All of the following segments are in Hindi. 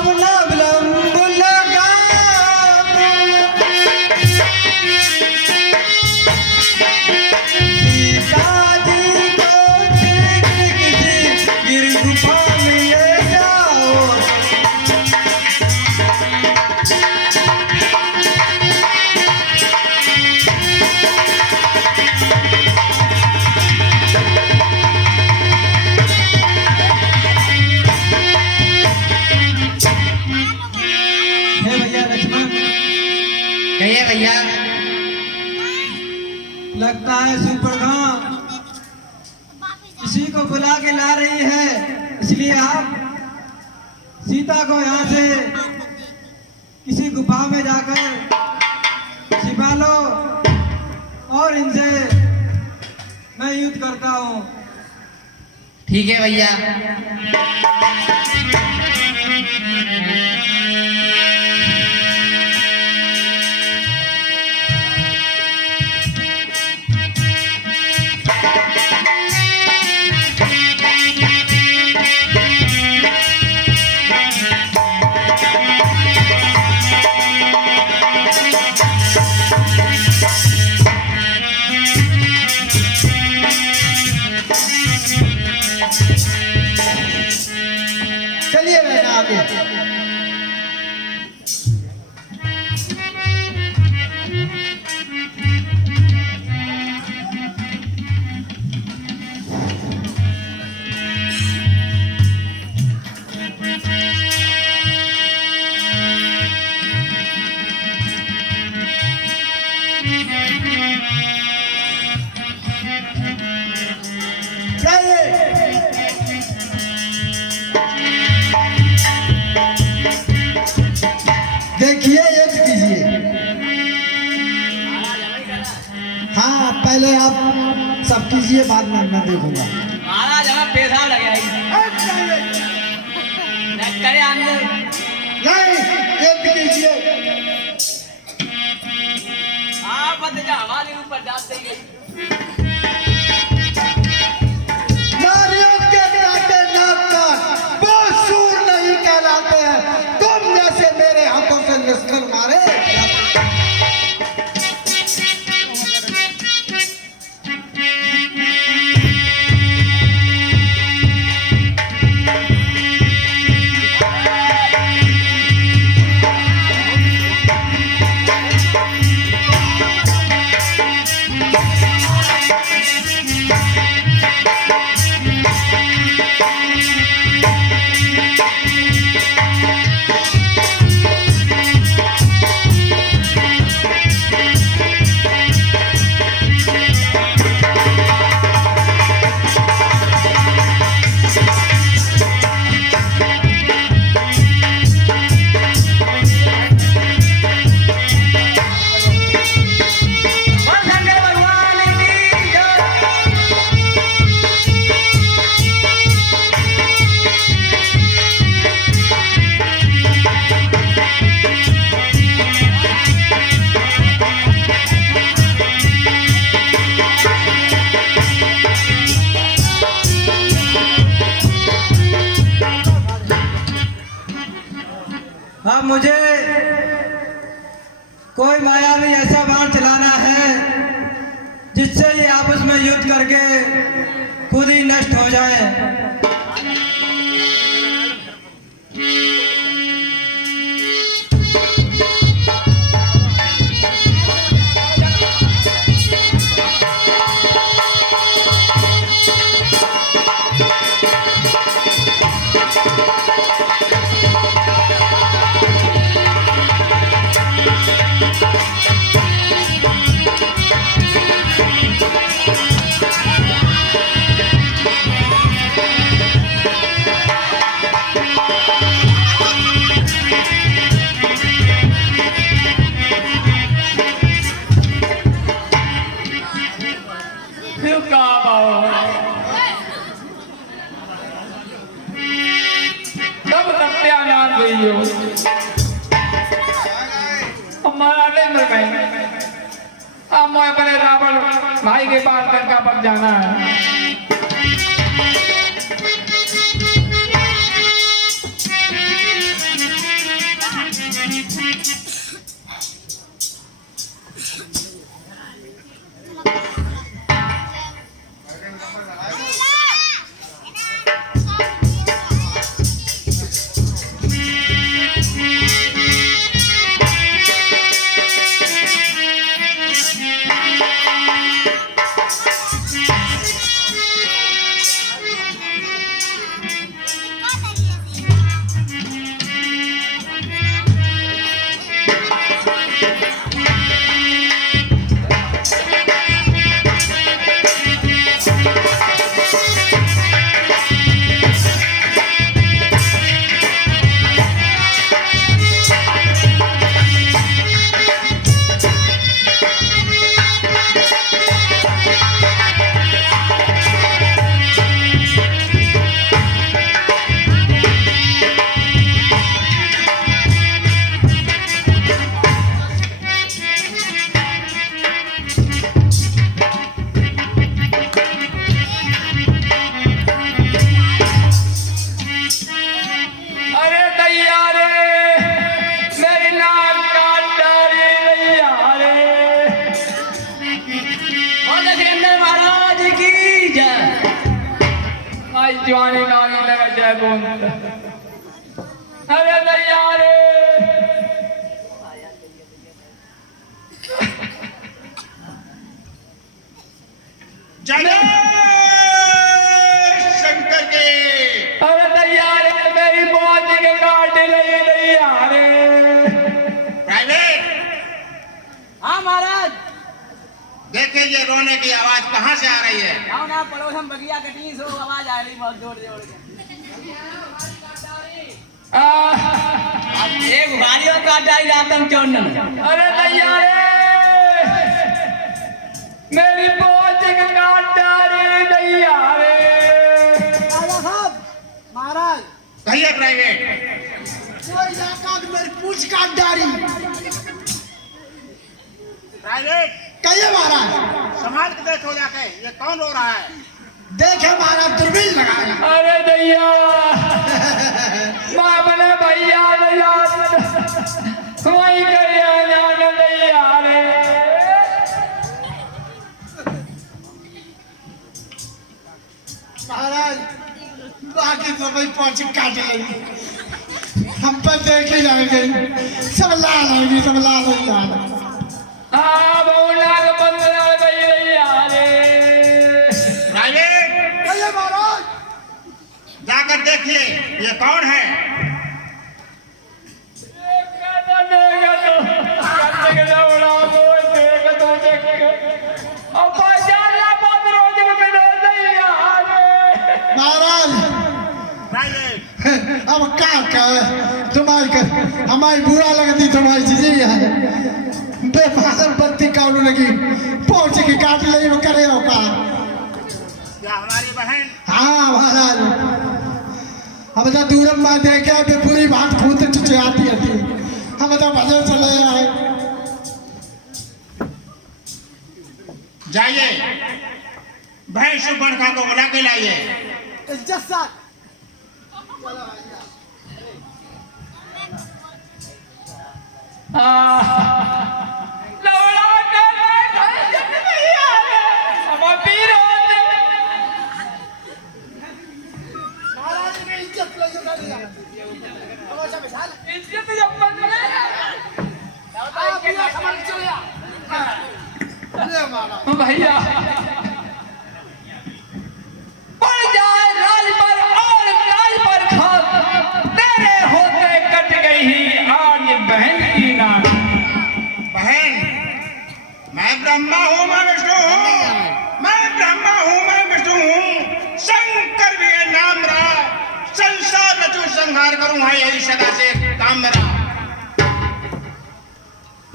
अब ना विलंब लगा सीता जी को किसी गिर गुफा में ले जाओ। कहिए भैया। लगता है सुप्रभा किसी को बुला के ला रही है, इसलिए आप सीता को यहाँ से किसी गुफा में जाकर छिपा लो और इनसे मैं युद्ध करता हूँ। ठीक है भैया। चलिए बेटा आगे। देखिए युद्ध कीजिए। हाँ पहले आप सब कीजिए, बाद में मैं देखूंगा। महाराज हमें पेशा लग करे अंदर नहीं युद्ध कीजिए। आप बत जा हमारे ऊपर डालते ही नारियों के काटे नाक काट वो सूर नहीं कहलाते हैं। तुम जैसे मेरे हाथों से निस्कर मारे अब मुझे कोई मायावी ऐसा बाण चलाना है जिससे ये आपस में युद्ध करके खुद ही नष्ट हो जाए। अपने रावण भाई के पास लंका पर जाना है। अरे दैया रे जय शंकर के। अरे दैया रे मेरी पहुंच के काट लई दैया रे। प्राइवेट हाँ महाराज। देखे ये रोने की आवाज कहाँ से आ रही है? आओ ना पड़ोस हम बगिया कटी सो आवाज आ रही बहुत जोर जोर के। एक भारियों का डाई रातम चौन। अरे दैया रे मेरी पहुंच के काट रे दैया रे। राजा साहब महाराज कहिए प्राइवेट। कोई जाकर मेरी पूछ काट डारी। प्राइवेट कहिए महाराज। संभाल के देखो जाके ये कौन रो रहा है? देखे महाराज दूरबीन लगाया। अरे दैया मां बने भैया दैया कोई कहिया जान दैया रे। महाराज बाकी तो भाई पहुंच काट लेंगे। हम पर देख ही जाएंगे। सब लाल आएंगे सब लाल हो जाएगा। बहुला के बंदना दैया रे। प्राइवेट कहिए महाराज। जाकर देखिए ये कौन है? महाराज प्राइवेट अब क्या कहे तुम्हारी कर हमारी बुरा लगती तुम्हारी चीजें है। बेफाजल बत्ती काटू लगी पहुंच के काट ले वो करे हो का। क्या हमारी बहन? हाँ महाराज हम तो दूरम माँ देखे पे पूरी बात खुद चुचयाती थी। हम तो भजन चले आए। जाइए बहन सुबर्णखा को बुला के लाइए। इज्जत साथ महाराज की इज्जत ले जो गाड़ी तमाशा बिछा ले। आप ये समझ चले आ। ले महाराज भैया पड़ जाए राज पर और काज पर खास तेरे होते कट गई ही आज बहन की नाक। बहन मैं ब्रह्मा हूँ मैं विष्णु हूँ। मैं ब्रह्मा हूँ मैं विष्णु हूँ। शंकर भी है नाम रहा। संसार रचू संहार करूँ है यही सदा से काम मेरा।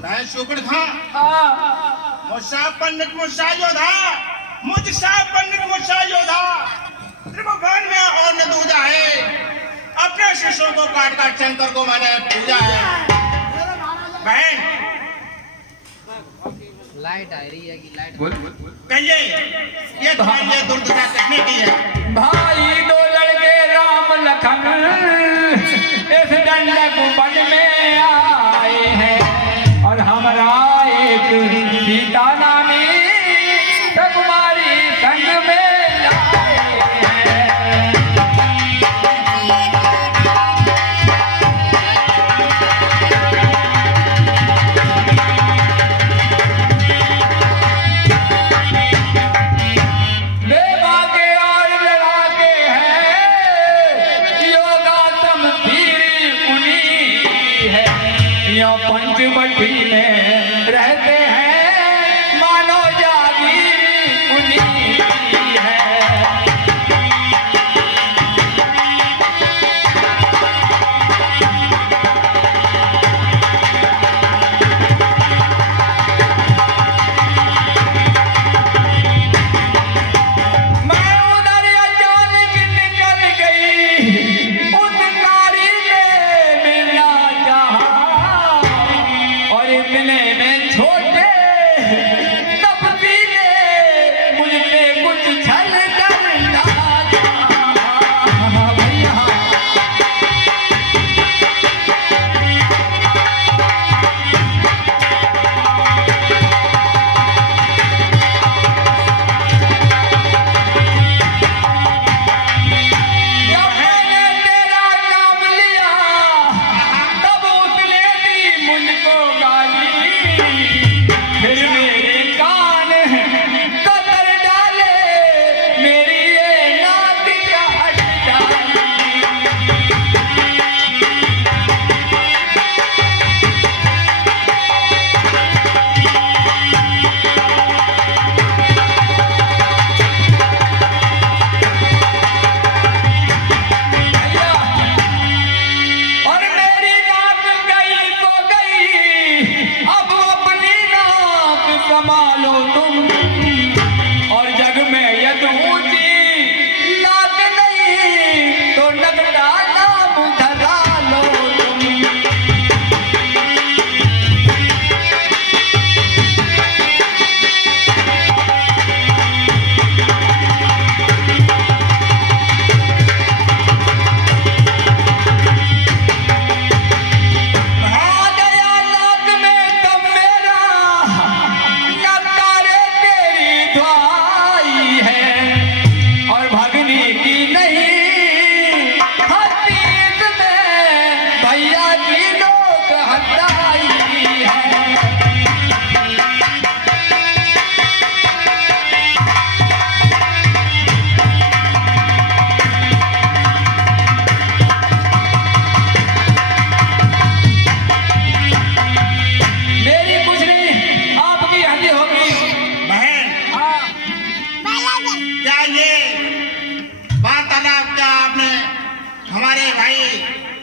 मैं सुबर्णखा मुझसा पंडित मुझसा योधा। मुझसा पंडित मुझसा योधा। त्रिभुवन में और न दूजा है। अपने शिष्यों को काट काट शंकर को मैंने पूजा है। बहन लाइट आ रही है कि लाइट कहिए ये तुम्हारी ये दुर्दशा करने की है? भाई दो लड़के राम लखन इस दंडक वन में आए हैं और हमारा एक सीता नामी कुमारी संग में लाए हैं। देवा के और लड़ा के हैं योगासम पीरी उन्हीं है। यो पंचवटी में रहते हैं मानो जागीर उन्हीं है। मैं उधर अचानक निकल गई उस नारी ने मिलना चाहा और इतने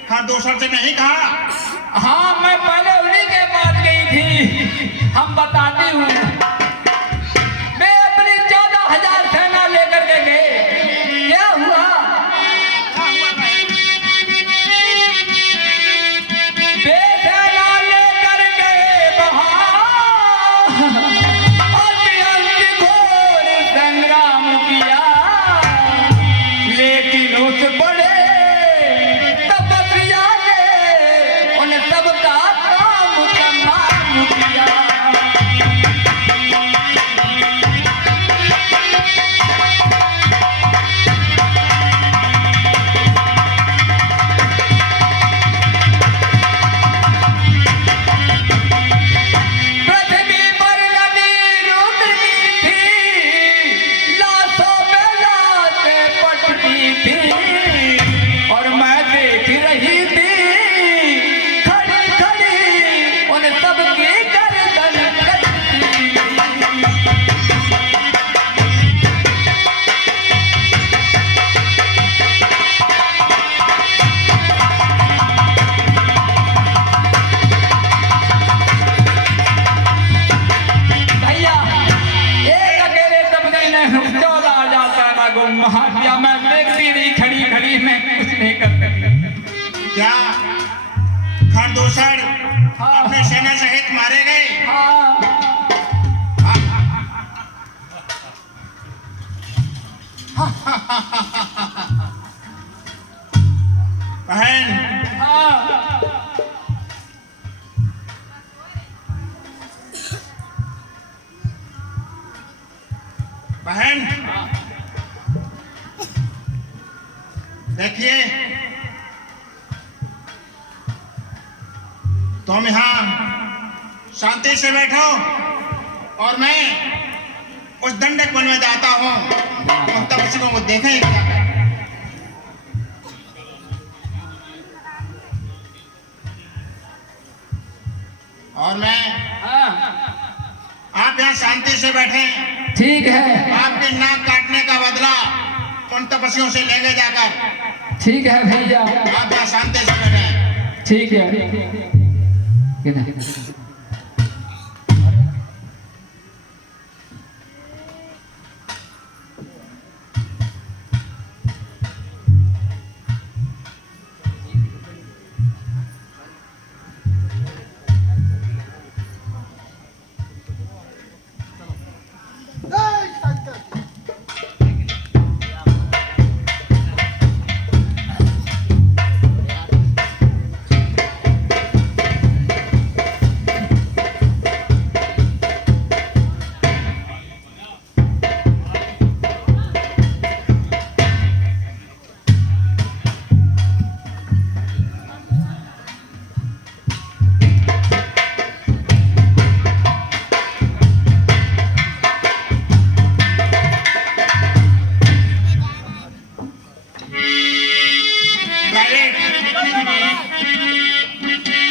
खरदूसर से नहीं कहा? हाँ, मैं पहले उन्हीं के पास गई थी। हम बताती हूँ। वे अपनी 14,000 सेना लेकर के गए। क्या हुआ? वे सेना लेकर गए वहाँ अत्यंत घोर संग्राम किया, लेकिन उस बड़े तपस्या ने उन सबका काम तमाम किया। पृथ्वी पर नदी रुकती थी, लाशों पे लाशें पटती थी, और मैं देख रही थी खड़ी खड़ी उन सबकी गर्दन कटती। भैया, एक अकेले दबने ने 14,000 सेना को मार दिया। मैं देखती रही खड़ी खड़ी, मैं कुछ नहीं कर सकी। क्या खरदूसर हाँ। अपने सेना सहित मारे गए? हाँ, बहन, हाँ, बहन, देखिए, तुम यहाँ शांति से बैठो और मैं उस दंडक वन में जाता हूँ। उन तपस्वियों को देखें क्या है। और मैं, हाँ, आप यहाँ शांति से बैठें। ठीक है, आपके नाक काटने का बदला उन तपस्वियों से लेंगे जाकर। ठीक है भैया, आप यहाँ शांति से बैठें। ठीक है।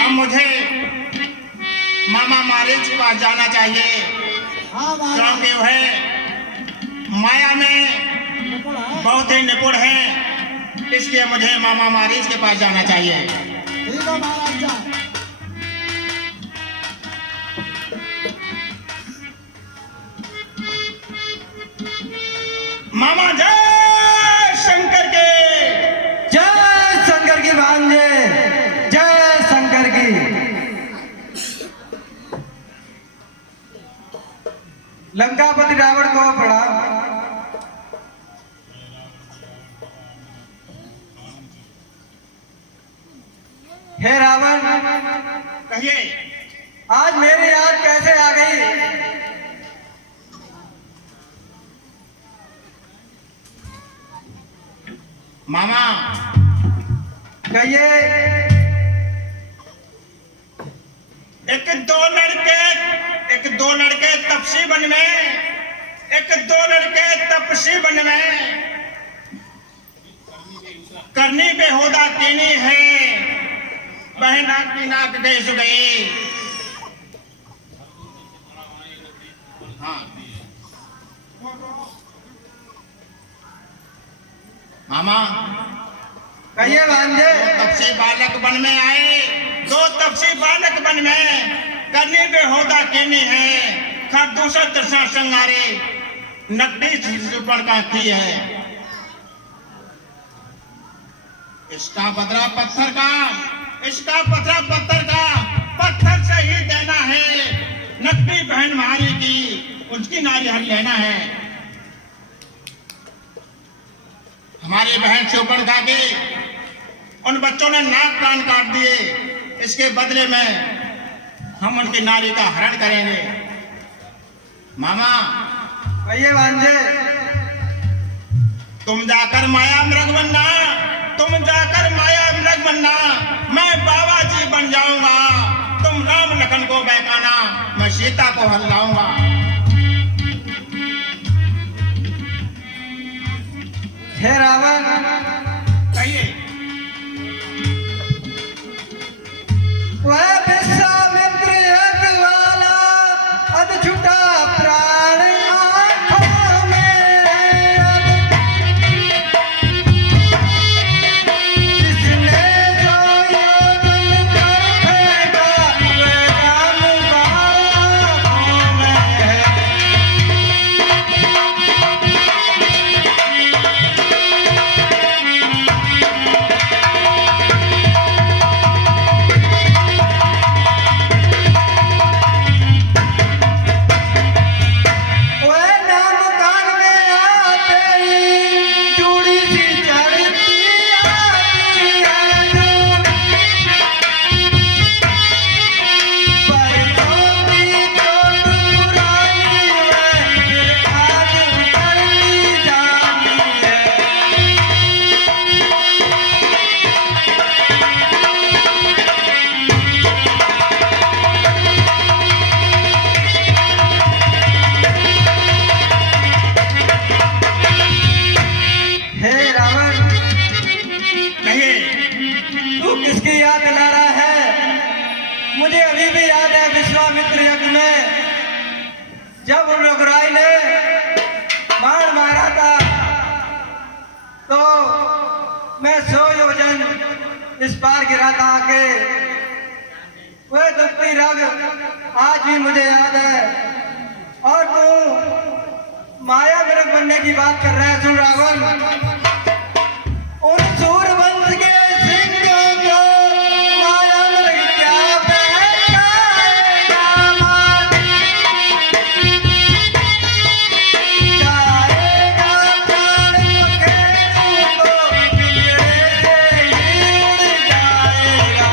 अब मुझे मामा मारिच के पास जाना चाहिए, क्योंकि वह माया में बहुत ही निपुण है। इसलिए मुझे मामा मारिच के पास जाना चाहिए। ठीक है महाराज जा। मामा जय शंकर के। जय शंकर की भांजे, जय शंकर की। लंकापति रावण को पड़ा। हे रावण, कहिए। आज मेरी याद कैसे आ गई? मामा, कहिए। एक दो लड़के तपसी वन में, करनी बेहुदा कीनी है, बहना की नाक देश गई। हाँ मामा, कहिए भांजे। तपसी बालक वन में आए, दो तपसी बालक वन में करनी बेहोदा केनी है, खर दूसर दशा संगारे नकली सुपड़ का की है। इसका बदला पत्थर का, इसका बदला पत्थर का, पत्थर से ही देना है। नकली बहन मारी की, उसकी नारी हल लेना है। हमारी बहन से ऊपर खा के उन बच्चों ने नाक कान काट दिए, इसके बदले में हम उनकी नारी का हरण करेंगे। मामा कहिए भांजे। तुम जाकर माया मृग बनना, तुम जाकर माया मृग बनना, मैं बाबा जी बन जाऊंगा। तुम राम लखन को बहकाना, मैं सीता को हल्लाऊंगा। हे रावण, कहिए। वह विश्वामित्र यज्ञ वाला अधछुटा प्राण आँखों में, जिसने जो योजन कर फेंका, वह राम बाहों में है। वह नाम कान में आते ही चूड़ी सी चढ़ती आती है जो, पर धोती चोट पुरानी है, फिर आज उतरती जानी है। हे रावण, कहिए। तू किसकी याद दिला रहा है? मुझे अभी भी याद है विश्वामित्र यज्ञ में जब उन रघुराई ने बाण मारा था, तो मैं 100 योजन इस पार गिरा था आके। वह दुखती रग आज भी मुझे याद है। और तू माया मृग बनने की बात कर रहा है। सुन रावण, उन सूरवंश के सिंहों को माया मृग क्या पहचाएगा? जाएगा प्राण पखेरु को, पिंजरे से ही उड़ जाएगा।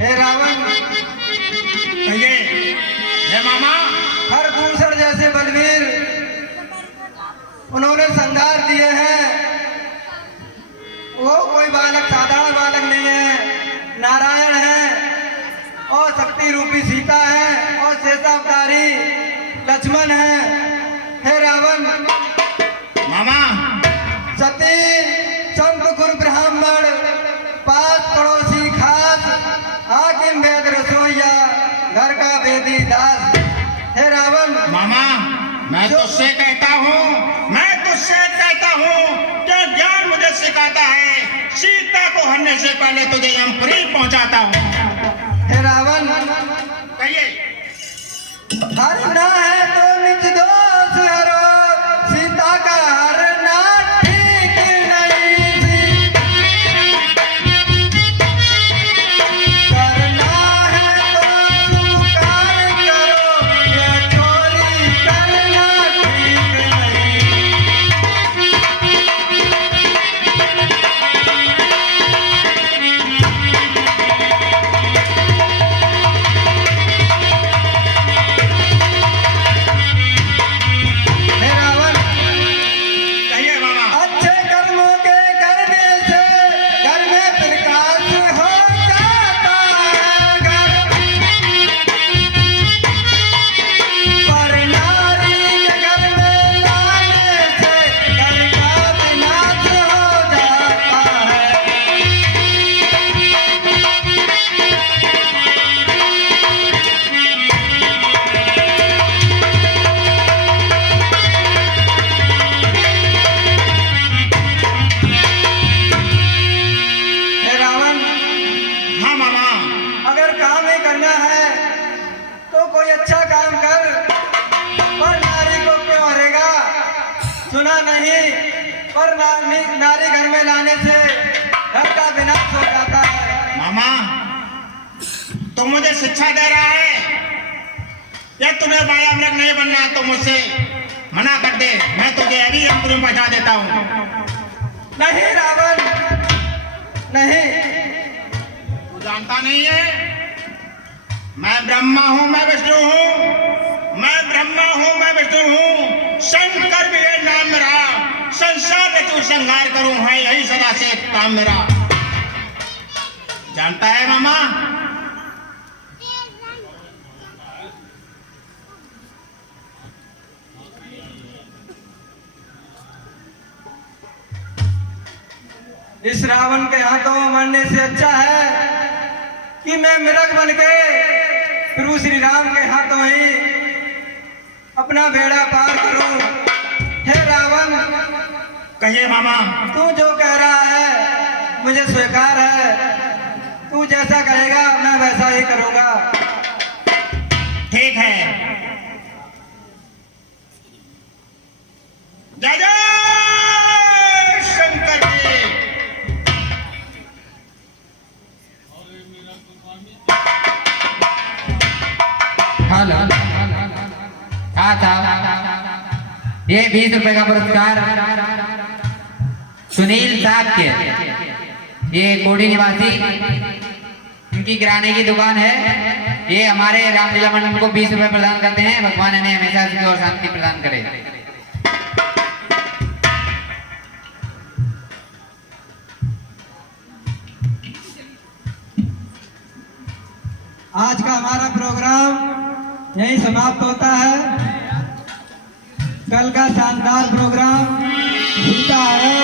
हे रावण, कहिए। हे मामा, हर दूसर जैसे बलवीर उन्होंने संगार दिए हैं। वो कोई बालक साधारण बालक नहीं है, नारायण है और शक्ति रूपी सीता है और शेषावतारी लक्ष्मण है। हे रावण, मामा, सती संत गुरु ब्राह्मण पास पड़ोसी खास, हाकिम वेद रसोईया घर का वेदी दास। हे रावण, मामा, मैं तुझसे कहता हूँ, मैं तुझसे कहता हूँ कि ज्ञान मुझे सिखाता है। सीता को हरने से पहले तुझे यमपुरी पहुँचाता हूँ। हे रावण, कहिए। हरना है तो निज दोष हरो, सीता का हरना ठीक नहीं। करना है तो स्वीकार करो, ये चोरी करना ठीक नहीं। कोई अच्छा काम कर, पर नारी को क्यों हरेगा? सुना नहीं, पर नारी घर में लाने से घर का विनाश हो जाता है। मामा, तुम मुझे शिक्षा दे रहा है या तुम्हें माया मृग नहीं बनना तो मुझसे मना कर दे, मैं तुझे अभी अंतरिम पहुंचा देता हूँ। नहीं रावण, नहीं। तू जानता नहीं है, मैं ब्रह्मा हूँ, मैं विष्णु हूँ, मैं ब्रह्मा हूँ, मैं विष्णु हूँ, शंकर भी है नाम मेरा, संसार में तू संहार करूँ है यही सदा से काम मेरा। जानता है मामा? इस रावण के हाथों में मरने से अच्छा है कि मैं मृग बन के प्रभु श्री राम के हाथों ही अपना बेड़ा पार करूं। हे रावण, कहिए मामा। तू जो कह रहा है मुझे स्वीकार है, तू जैसा कहेगा मैं वैसा ही करूंगा। ठीक है। जय जय शंकर जी। हेलो, हाँ साहब, ये 20 रुपए का पुरस्कार सुनील साहब के, ये कोडी निवासी, इनकी किराने की दुकान है। ये हमारे रामलीला मंडल को 20 रुपए प्रदान करते हैं। भगवान इन्हें हमेशा सुख और शांति प्रदान करे। आज का हमारा प्रोग्राम यहीं समाप्त होता है। कल का शानदार प्रोग्राम होता है।